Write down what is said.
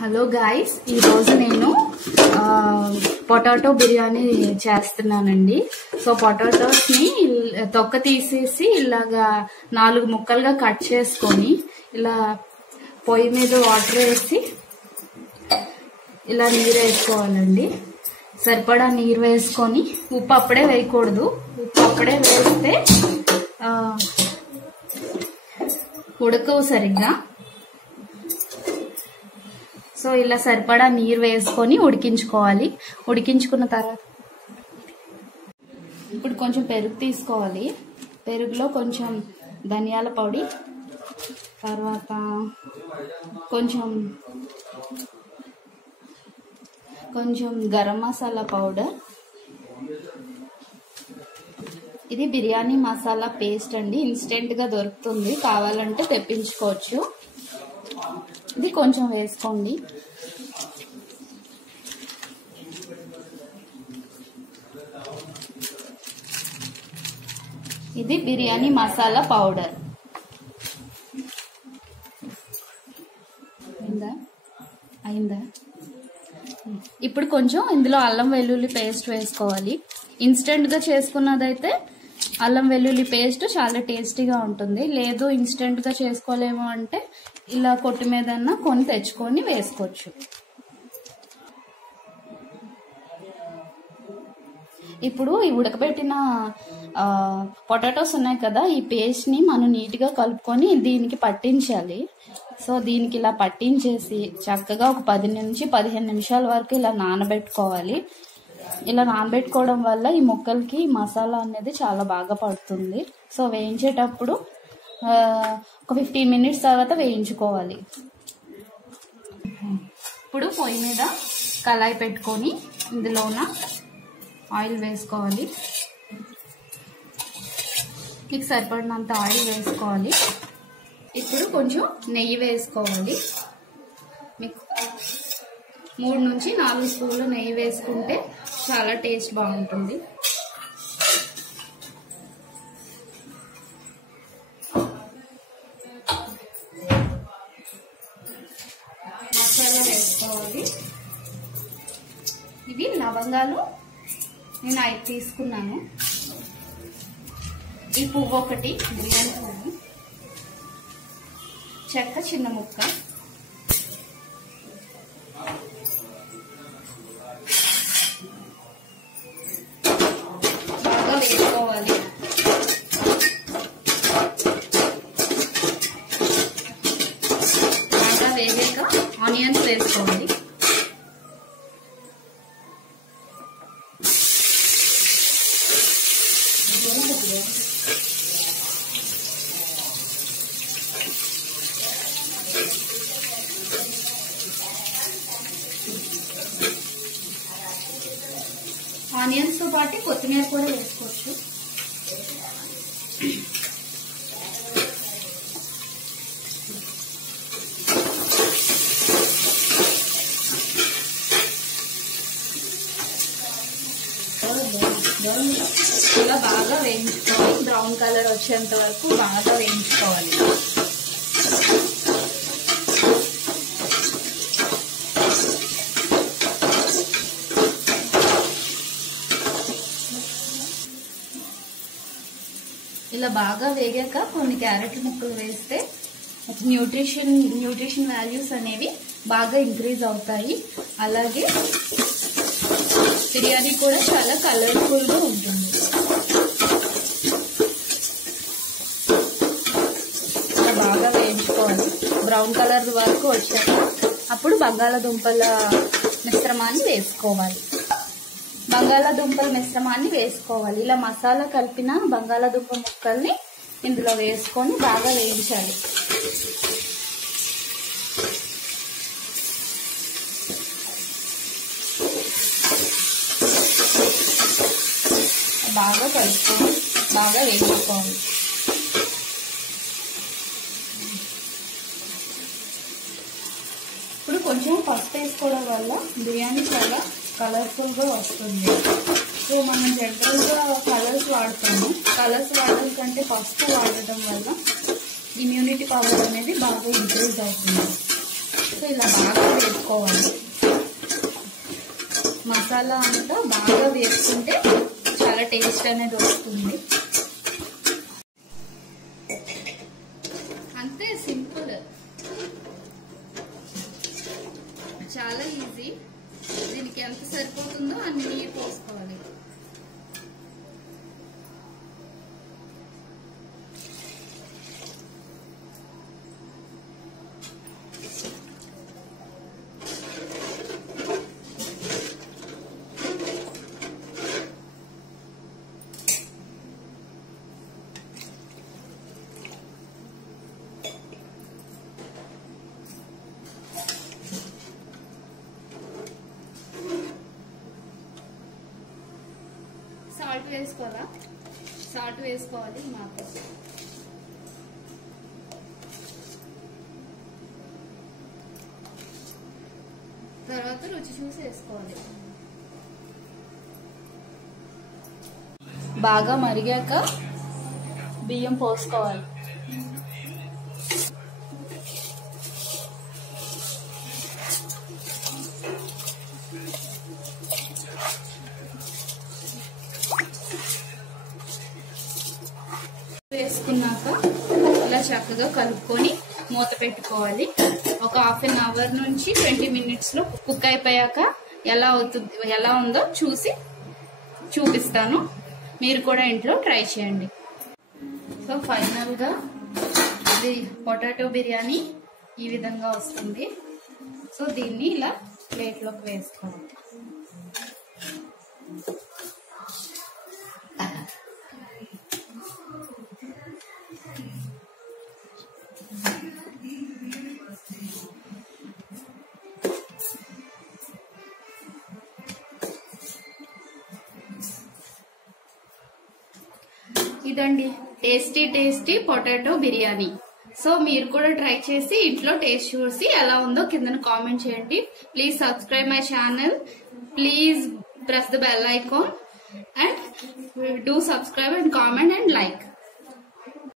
Hello guys, ఈరోజు నేను potato biryani చేస్తున్నానండి. సో పొటాటోస్ని తొక్క తీసేసి ఇలాగా 4 ముక్కలుగా కట్ చేసుకొని ఇలా పొయ్యి మీద వాటర్ వేసి ఇలా నీరు వేసుకోవాలండి. సరిపడా నీరు వేసుకొని ఉప్పు అప్పుడే వేయకూడదు. ఉప్పు అప్పుడే వేస్తే ఉడకవు సరిగ్గా. సో ఇలా సరిపడా నీరు వేసుకొని ఉడికించుకోవాలి. ఉడికించుకున్న తర్వాత ఇప్పుడు కొంచెం పెరుగు తీసుకోవాలి. పెరుగులో కొంచెం ధనియాల పొడి, తర్వాత కొంచెం గరం మసాలా పౌడర్, ఇది బిర్యానీ మసాలా పేస్ట్ అండి. ఇన్స్టెంట్గా దొరుకుతుంది, కావాలంటే తెప్పించుకోవచ్చు. ఇది కొంచెం వేసుకోండి. ఇది బిర్యానీ మసాలా పౌడర్. అయిందా? ఇప్పుడు కొంచెం ఇందులో అల్లం వెల్లుల్లి పేస్ట్ వేసుకోవాలి. ఇన్స్టెంట్గా చేసుకున్నదైతే అల్లం వెల్లుల్లి పేస్ట్ చాలా టేస్టీగా ఉంటుంది. లేదు ఇన్స్టెంట్గా చేసుకోలేము అంటే ఇలా కొట్టు మీదన్నా కొని తెచ్చుకొని వేసుకోవచ్చు. ఇప్పుడు ఈ ఉడకబెట్టిన పొటాటోస్ ఉన్నాయి కదా, ఈ పేస్ట్ని మనం నీట్గా కలుపుకొని దీనికి పట్టించాలి. సో దీనికి ఇలా పట్టించేసి చక్కగా ఒక 10 నుంచి 15 నిమిషాల వరకు ఇలా నానబెట్టుకోవాలి. ఇలా నానబెట్టుకోవడం వల్ల ఈ ముక్కలకి మసాలా అనేది చాలా బాగా పడుతుంది. సో వేయించేటప్పుడు ఒక 15 మినిట్స్ తర్వాత వేయించుకోవాలి. ఇప్పుడు పొయ్యి మీద కళాయి పెట్టుకొని ఇందులోన ఆయిల్ వేసుకోవాలి. మీకు సరిపడినంత ఆయిల్ వేసుకోవాలి. ఇప్పుడు కొంచెం నెయ్యి వేసుకోవాలి. మీకు 3 నుంచి 4 స్పూన్లు నెయ్యి వేసుకుంటే చాలా టేస్ట్ బాగుంటుంది. మసాలా వేసుకోవాలి. ఇవి లవంగాలు నేను 5 తీసుకున్నాను. ఈ పువ్వు ఒకటి, బిర్యానీ పువ్వు, చెక్క చిన్న ముక్క, బాగా వేసుకోవాలి. బాగా వేగాక ఆనియన్స్ వేసుకోవాలి. ఆనియన్స్ తో పాటు కొత్తిమీర కూడా వేసుకోవచ్చు. ఇలా బాగా వేయించుకోవాలి. బ్రౌన్ కలర్ వచ్చేంత వరకు బాగా వేయించుకోవాలి. ఇలా బాగా వేగాక కొన్ని క్యారెట్ ముక్కలు వేస్తే న్యూట్రిషన్ వాల్యూస్ అనేవి బాగా ఇంక్రీజ్ అవుతాయి. అలాగే బిర్యానీ కూడా చాలా కలర్ఫుల్గా ఉంటుంది. ఇలా బాగా వేయించుకోవాలి. బ్రౌన్ కలర్ వరకు వచ్చాక అప్పుడు బంగాళాదుంపల మిశ్రమాన్ని వేసుకోవాలి. బంగాళాదుంపల మిశ్రమాన్ని వేసుకోవాలి. ఇలా మసాలా కలిపిన బంగాళాదుంప ముక్కల్ని ఇందులో వేసుకొని బాగా వేయించాలి. బాగా కలుపుకొని బాగా వేయించుకోవాలి. ఇప్పుడు కొంచెం పసుపు వేసుకోవడం వల్ల బిర్యానీ చాలా కలర్ఫుల్గా వస్తుంది. సో మనం జనరల్గా కలర్స్ వాడతాము. కలర్స్ వాడడం కంటే పసుపు వాడటం వల్ల ఇమ్యూనిటీ పవర్ అనేది బాగా ఇంక్రీజ్ అవుతుంది. సో ఇలా బాగా వేసుకోవాలి. మసాలా అంతా బాగా వేసుకుంటే చాలా టేస్ట్ అనేది వస్తుంది. అంతే, సింపుల్, చాలా ఈజీ. దీనికి ఎంత సరిపోతుందో అన్ని నీళ్ళు పోసుకోవాలి. సాల్ట్ వేసుకోవాలా? సాల్ట్ వేసుకోవాలి మాకు. తర్వాత రుచి చూసి వేసుకోవాలి. బాగా మరిగాక బియ్యం పోసుకోవాలి. వేసుకున్నాక ఇలా చక్కగా కలుపుకొని మూత పెట్టుకోవాలి. ఒక హాఫ్ అన్ అవర్ నుంచి 20 minutes లో కుక్ అయిపోయాక ఎలా ఉందో చూపిస్తాను. మీరు కూడా ఇంట్లో ట్రై చేయండి. సో ఫైనల్ గా ఇది పొటాటో బిర్యానీ ఈ విధంగా వస్తుంది. సో దీన్ని ఇలా ప్లేట్లోకి వేసుకోవాలి. ఇదండి టేస్టీ పొటాటో బిర్యానీ. సో మీరు కూడా ట్రై చేసి ఇంట్లో టేస్ట్ చూసి ఎలా ఉందో కింద కామెంట్ చేయండి. Please subscribe my channel. Please press the bell icon and do subscribe and comment and like.